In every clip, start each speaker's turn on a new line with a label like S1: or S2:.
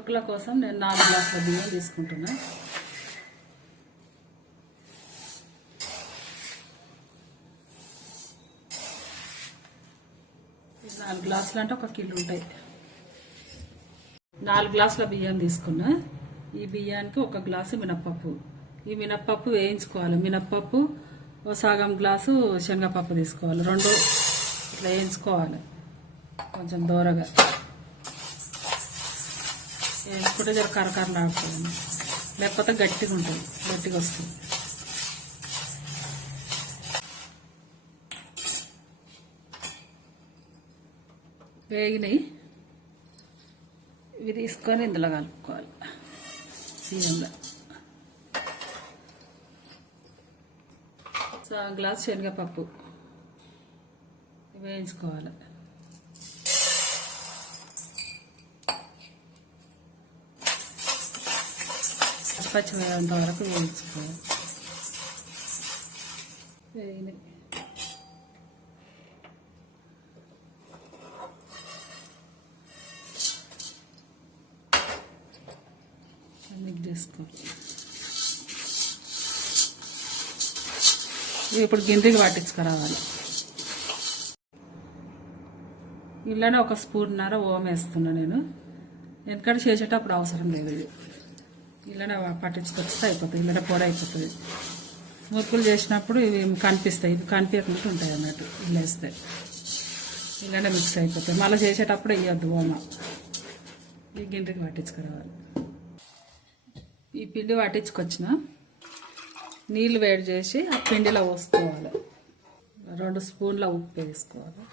S1: మురుకుల కోసం నేను నాలుగు గ్లాసుల బియ్యం తీసుకుంటున్నా. నాలుగు గ్లాసులు అంటే ఒక కిలో ఉంటాయి. నాలుగు గ్లాసుల బియ్యం తీసుకున్నా. ఈ బియ్యానికి ఒక గ్లాసు మినప్పప్పు. ఈ మినప్పప్పు వేయించుకోవాలి. మినప్పప్పు ఓ సగం గ్లాసు శనగపప్పు తీసుకోవాలి. రెండు ఇట్లా వేయించుకోవాలి. కొంచెం దూరగా. వేసుకుంటే జర కరకరలాడుతుంది లేకపోతే గట్టిగా ఉంటుంది. గట్టిగా వస్తుంది. వేగినాయి. ఇవి తీసుకొని ఇందులో కలుపుకోవాలి. సీఎంలో సగం గ్లాస్ శనగపప్పు వేయించుకోవాలి. పచ్చి వేయంత వరకు వేయించుకోవాలి వేగినాయి మిక్స్ చేసుకోవాలి ఇవి ఇప్పుడు గింజకి పట్టించుకురావాలి. ఇలానే ఒక స్పూన్నర ఓం వేస్తున్నా నేను. ఎందుకంటే చేసేటప్పుడు అవసరం లేదు ఇది. ఇలా పట్టించుకొస్తే అయిపోతుంది ఇలా పొడి అయిపోతుంది. మురుకులు చేసినప్పుడు ఇవి కనిపిస్తాయి ఇవి కనిపించకుండా ఉంటాయి అన్నట్టు ఇల్లేస్తే. వేస్తే ఇలానే మిక్స్ అయిపోతాయి. మళ్ళీ చేసేటప్పుడు వేయద్దు ఓమ. ఈ గింజకి పట్టించుకురావాలి. ఈ పిండి పట్టించుకొచ్చిన నీళ్ళు వేడి చేసి ఆ పిండిలో పోసుకోవాలి. రెండు స్పూన్ల ఉప్పు వేసుకోవాలి.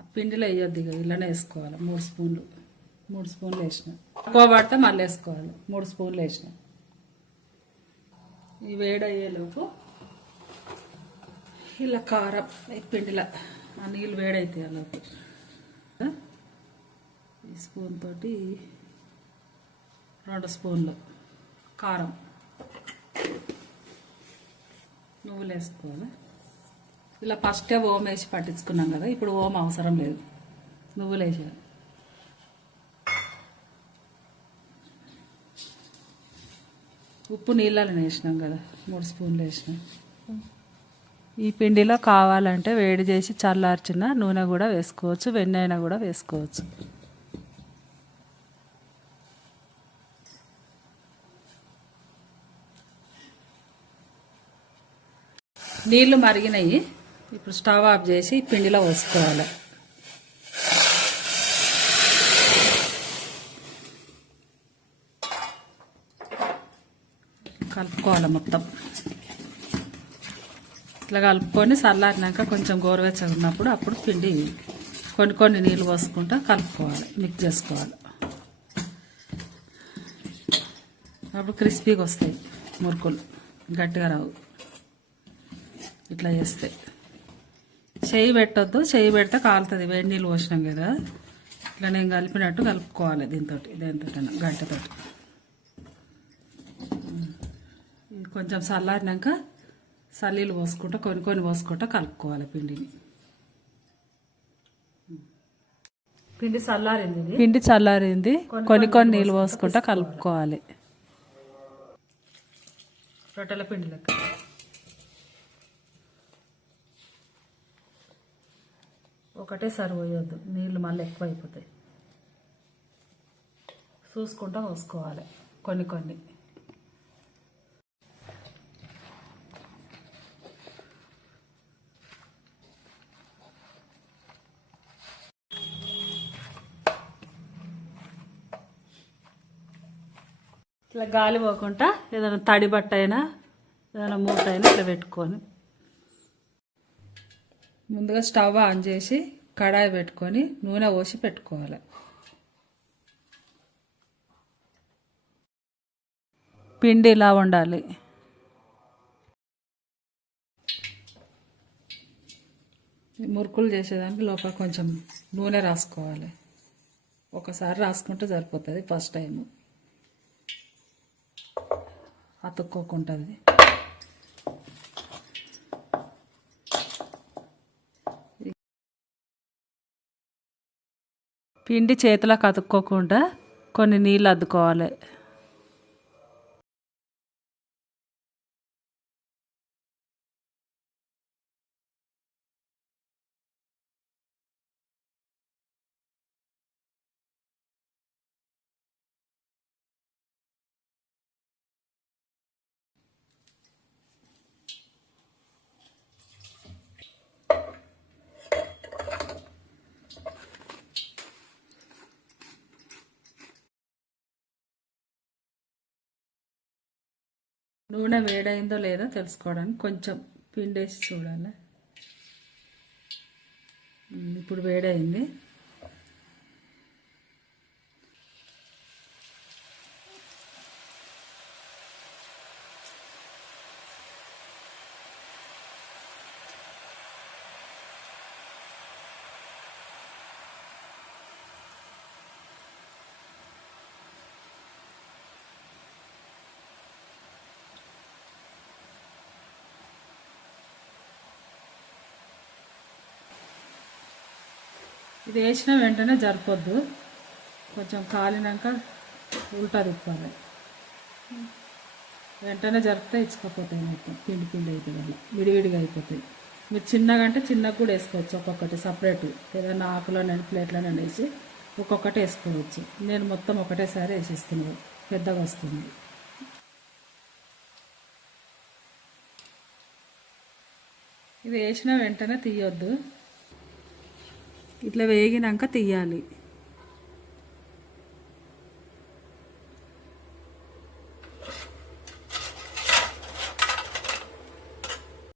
S1: ఆ పిండిలో వేయొద్దు ఇక ఇలానే వేసుకోవాలి. మూడు స్పూన్లు. మూడు స్పూన్లు వేసిన. తక్కువ పడితే మళ్ళీ వేసుకోవాలి. మూడు స్పూన్లు వేసిన. ఈ వేడి అయ్యేలోపు ఇలా కారం పిండిలా పిండిలో ఆ నీళ్ళు వేడైతాయి అలాగే ఈ స్పూన్ తోటి రెండు స్పూన్లు కారం. నువ్వులు వేసుకోవాలి. ఇలా ఫస్టే ఓం వేసి పట్టించుకున్నాం కదా ఇప్పుడు ఓం అవసరం లేదు. నువ్వులు వేసేయాలి. ఉప్పు నీళ్ళని వేసినాం కదా మూడు స్పూన్లు వేసినాం. ఈ పిండిలో కావాలంటే వేడి చేసి చల్లార్చిన నూనె కూడా వేసుకోవచ్చు వెన్నె అయినా కూడా వేసుకోవచ్చు. నీళ్ళు మరిగినాయి. ఇప్పుడు స్టవ్ ఆఫ్ చేసి పిండిలో పోసుకోవాలి. కలుపుకోవాలి మొత్తం. ఇట్లా కలుపుకొని చల్లారినాక కొంచెం గోరువెచ్చగా ఉన్నప్పుడు అప్పుడు పిండి కొన్ని కొన్ని నీళ్ళు పోసుకుంటా కలుపుకోవాలి మిక్స్ చేసుకోవాలి. అప్పుడు క్రిస్పీగా వస్తాయి మురుకులు గట్టిగా రావు. ఇట్లా చేస్తే. చేయి పెట్టొద్దు చేయి పెడితే కాలుతుంది. వేడి నీళ్ళు పోసినాం కదా ఇట్లా నేను కలిపినట్టు కలుపుకోవాలి దీంతో దేంతో గంటతో కొంచెం చల్లారినాక చల్లీలు పోసుకుంటా కొన్ని కొన్ని పోసుకుంటా కలుపుకోవాలి పిండిని. పిండి చల్లారింది.
S2: పిండి చల్లారింది. కొన్ని కొన్ని నీళ్ళు పోసుకుంటా కలుపుకోవాలి.
S1: రొట్టెల పిండి లెక్క. ఒకటే సరిపోయొద్దు. నీళ్ళు మళ్ళీ ఎక్కువ అయిపోతాయి చూసుకుంటా పోసుకోవాలి. కొన్ని కొన్ని. ఇట్లా గాలి పోకుండా ఏదైనా తడి బట్ట అయినా ఏదైనా మూత అయినా ఇట్లా పెట్టుకొని ముందుగా స్టవ్ ఆన్ చేసి కడాయి పెట్టుకొని నూనె పోసి పెట్టుకోవాలి.
S2: పిండి ఇలా ఉండాలి
S1: మురుకులు చేసేదానికి లోపల కొంచెం నూనె రాసుకోవాలి. ఒకసారి రాసుకుంటే సరిపోతుంది ఫస్ట్ టైం అతుక్కోకుంటుంది. పిండి చేతిలోకి అతుక్కోకుండా కొన్ని నీళ్ళు అద్దుకోవాలి. నూనె వేడైందో లేదో తెలుసుకోవడానికి కొంచెం పిండేసి చూడాలి. ఇప్పుడు వేడైంది. ఇది వేసిన వెంటనే జరపొద్దు. కొంచెం కాలినాక ఉల్టా తిప్పాలి. వెంటనే జరిపితే ఇచ్చుకోపోతాయి మొత్తం. పిండి పిండి అవుతుంది అలా విడివిడిగా అయిపోతాయి. మీరు చిన్నగా అంటే చిన్నగా కూడా వేసుకోవచ్చు ఒక్కొక్కటి సపరేట్. ఏదైనా ఆకులో నేను ప్లేట్లో వేసి ఒక్కొక్కటి వేసుకోవచ్చు. నేను మొత్తం ఒకటేసారి వేసేస్తున్నాను. పెద్దగా వస్తుంది. ఇది వేసిన వెంటనే తీయొద్దు. ఇట్లా వేగినాక తీయాలి.